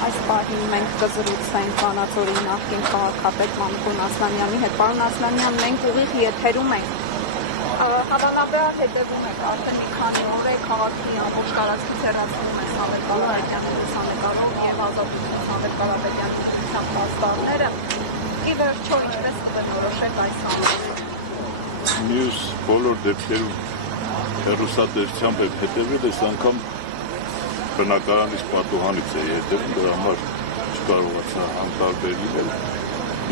Այս պահին մենք կզրուցենք Վանաձորի նախկին քաղաքապետ Մանուկ Ասլանյանի հետ։ Պարոն Ասլանյան, մենք ուղիղ եթերում ենք։ Հավանաբար հետևում եք, արդեն մի քանի օր է քաղաքի ամբողջ տարածքից հեռացնում են Սամվել Կարապետյանի լուսանկարով և Ազատություն Սամվել Կարապետյանի պաստառները։ Ի վերջո ինչպես կբնորոշեք այս ամենը։ Մյուս բոլոր դեպքերում հեռուստատեսությամբ եք հետևել, այս անգամ բնակարանից պատուհանից է հետևում, դրա համար չկարողացա անտարբեր լինել։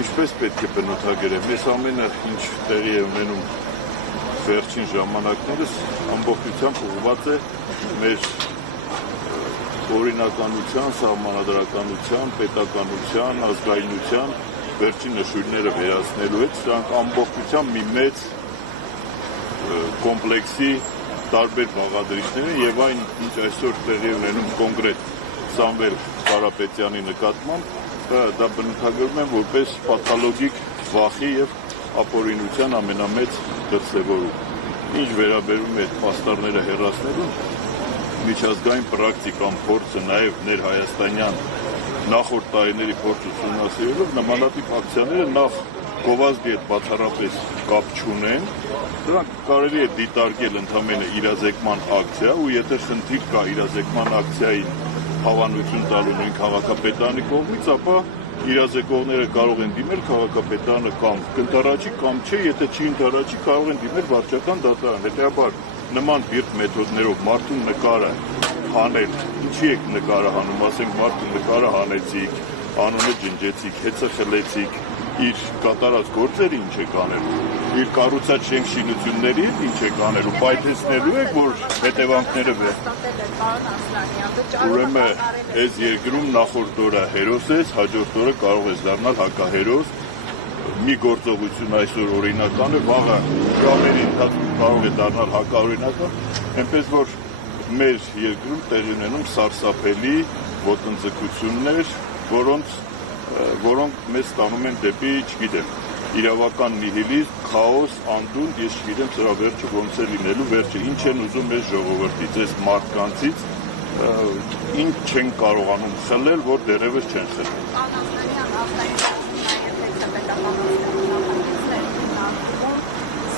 Ինչպես պետք է բնութագրեմ, այս ամենը ինչ տեղի է ունենում վերջին ժամանակներս ամբողջությամբ ուղղված է մեր օրինականության, սահմանադրականության, պետականության, ազգայնության վերջին նշույլները վերացնելու հետ, սրանք ամբողջությամբ մի մեծ կոմպլեքսի տարբեր բաղադրիչներ են եւ այն, ինչ այսօր տեղի ունենում կոնկրետ Սամվել Կարապետյանի նկատմամբ, դա բնութագրում են որպես պաթոլոգիկ վախի եւ ապօրինության ամենամեծ դրսևորում։ Ինչ վերաբերում է այդ պաստառները հեռացնելուն, միջազգային պրակտիկան փորձը նաեւ ներհայաստանյան նախորդ տարիների փորձ ուսումնասիրելով նմանատիպ ակցիաները նախ գովազդի հետ բացառապես կապ չունեն, դրանք կարելի է դիտարկել ընդամենը իրազեկման ակցիա, ու եթե խնդիր կա իրազեկման ակցիային հավանություն տալու նույն քաղաքապետարանի կողմից, ապա իրազեկողները կարող են դիմել քաղաքապետարանը կամ կընդառաջի կամ չէ, եթե չի ընդառաջի, կարող են դիմել վարչական դատարան։ Հետևաբար նման բիրտ մեթոդներով մարդու նկարը հանել, ինչի եք նկարը հանում, ասենք մարդու նկարը հանեցիք, անունը ջնջեցիք, հեծը խլեցիք, իր կատարած գործերը ինչ եք անելու, իր կառուցած շենք շինությունների հետ ինչ եք անելու, պայթեցնելու եք, որ հետևանքները ուրեմն այս երկրում նախորդ օրը հերոս ես, հաջորդ օրը կարող ես դառնալ հակահերոս, մի գործողություն այսօր օրինական է, վաղը ժամերի ընթացքում կարող է դառնալ հակաօրինական, այնպես որ մեր երկրում տեղի ունենում սարսափելի ոտնձգություններ, որոնք մեզ ստանում են դեպի, չգիտեմ, իրավական նիհիլիզմ, քաոս, անդունդ, ես չգիտեմ սրա վերջը ոնց է լինելու, վերջը ինչ են ուզում մեզ ժողովրդից, այս մարդկանցից, ինչ չեն կարողանում խլել, որ դեռևս չեն խլել։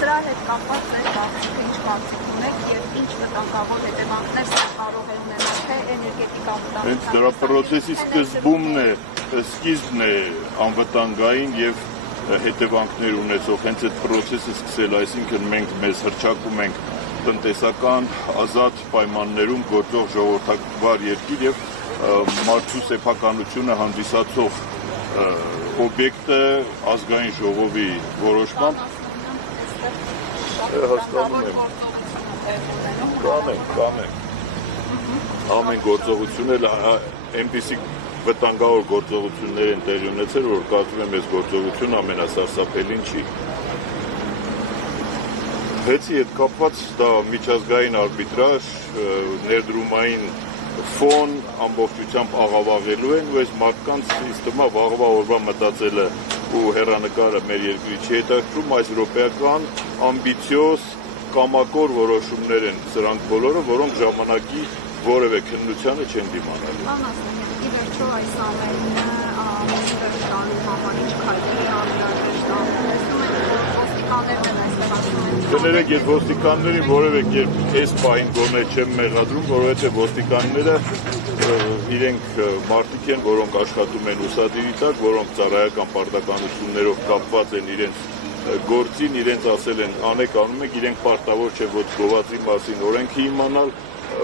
Սրա հետ կապված է կարծիքը, ինչ կարծիք ունեք և ինչ վտանգավոր հետևանքներ սա կարող է ունենալ թե էներգետիկա վտանգության։ Հենց դրա պրոցեսի սկիզբն է անվտանգային և հետևանքներ ունեցող, հենց այդ պրոցեսը սկսել, այսինքն մենք մեզ հռչակում ենք տնտեսական ազատ պայմաններում գործող ժողովրդավար երկիր և մարդու սեփականությունը հանդիսացող օբյեկտը ազգային ժողովի որոշմամբ հասկանում եմ, կանենք, ամեն գործողություն էլ այնպիսի վտանգավոր գործողություններ են տեղի ունեցել, որ կարծում եմ այս գործողությունը ամենասարսափելին չի։ Հեցի հետ կապված դա միջազգային արբիտրաժ, ներդրումային ֆոն ամբողջությամբ աղավաղելու են, ու այս մարդկանց ինձ թվում է վաղվա օրվա մտածելը ու հեռանկարը մեր երկրի չի հետաքրքրում, այս եվրոպական ամբիցիոզ կամակոր որոշումներ են սրանք բոլորը, որոնք ժամանակի որևէ քննությանը չեն դիմանալու։ Պարոն Ասլանյան, ի վերջո այս ամենը ստեղծելու համար ինչ քայլեր է անհրաժեշտ ոստիկաններն են այստեղ ասում են։ Կներեք, ես ոստիկաններին որևէ կերպ այս պահին գոնե չեմ մեղադրում, որովհետև ոստիկանները իրենք մարդիկ են, որոնք աշխատում են ուսադիրի տակ, որոնք ծառայական պարտականություններով կապված են իրենց գործին, իրենց ասել են անեք անում եք, իրենք պարտավոր չէ ոչ գովազդի մասին օրենքը իմանալ,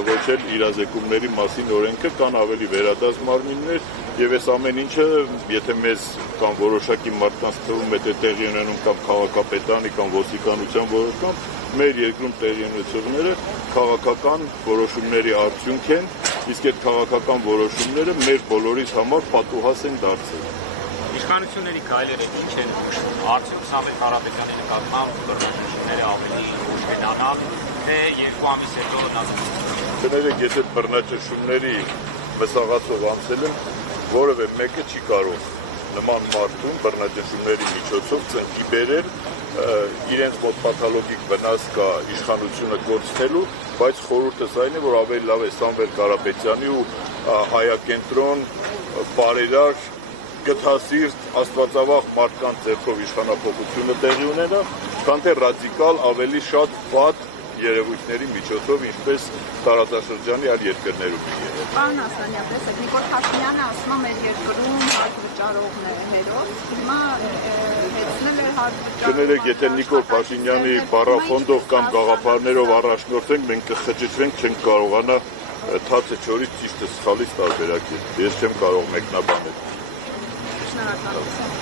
ոչ էլ իրազեկումների մասին օրենքը, կան ավելի վերադարձ մարմիններ եւ այս ամեն ինչը, եթե մեզ կամ որոշակի մարդկանց թվում է թե տեղի ունենում կամ քաղաքապետարանի կամ ոստիկանության որոշում, մեր երկրում տեղի ունեցողները քաղաքական որոշումների արդյունք են, իսկ այդ քաղաքական որոշումները մեր բոլորիս համար պատուհաս են դարձել։ Իշխանությունների քայլերը ինչ են արդյոք Սամվել Կարապետյանի նկատմամբ բռնաճնշումները ավելի ուժեղանալ, թե 2 ամիս հետո Կներեք, եթե բռնաճնշումների մսաղացող անցել են, որևէ մեկը չի կարող նման մարդուն բռնաճնշումների միջոցով ծնկի բերել, իրենց մոտ պաթոլոգիկ վնաս կա իշխանությունը կորցնելու, բայց խորհուրդս այն է, որ ավելի լավ է Սամվել Կարապետյանի ու հայակենտրոն բարերար, գթասիրտ, աստվածավախ մարդկանց ձեռքով իշխանափոխությունը տեղի ունենա, քան թե ռադիկալ ավելի շատ վատ երևույթների միջոցով, ինչպես տարածաշրջանի այլ երկրներում։ Պարոն Ասլանյան, տեսեք, Նիկոլ Փաշինյանը ասում է մեր երկրում հարկ վճարողն է հերոս, հիմա հեծնել է հարկ վճարող։ Կներեք, եթե Նիկոլ Փաշինյանի բառաֆոնդով կամ գաղափարներով առաջնորդենք, մենք կխճճվենք, չենք կարողանա թացը չորից ճիշտը սխալից տարբերակել։ Ես չեմ կարող մեկնաբանել։ Շնորհակալություն։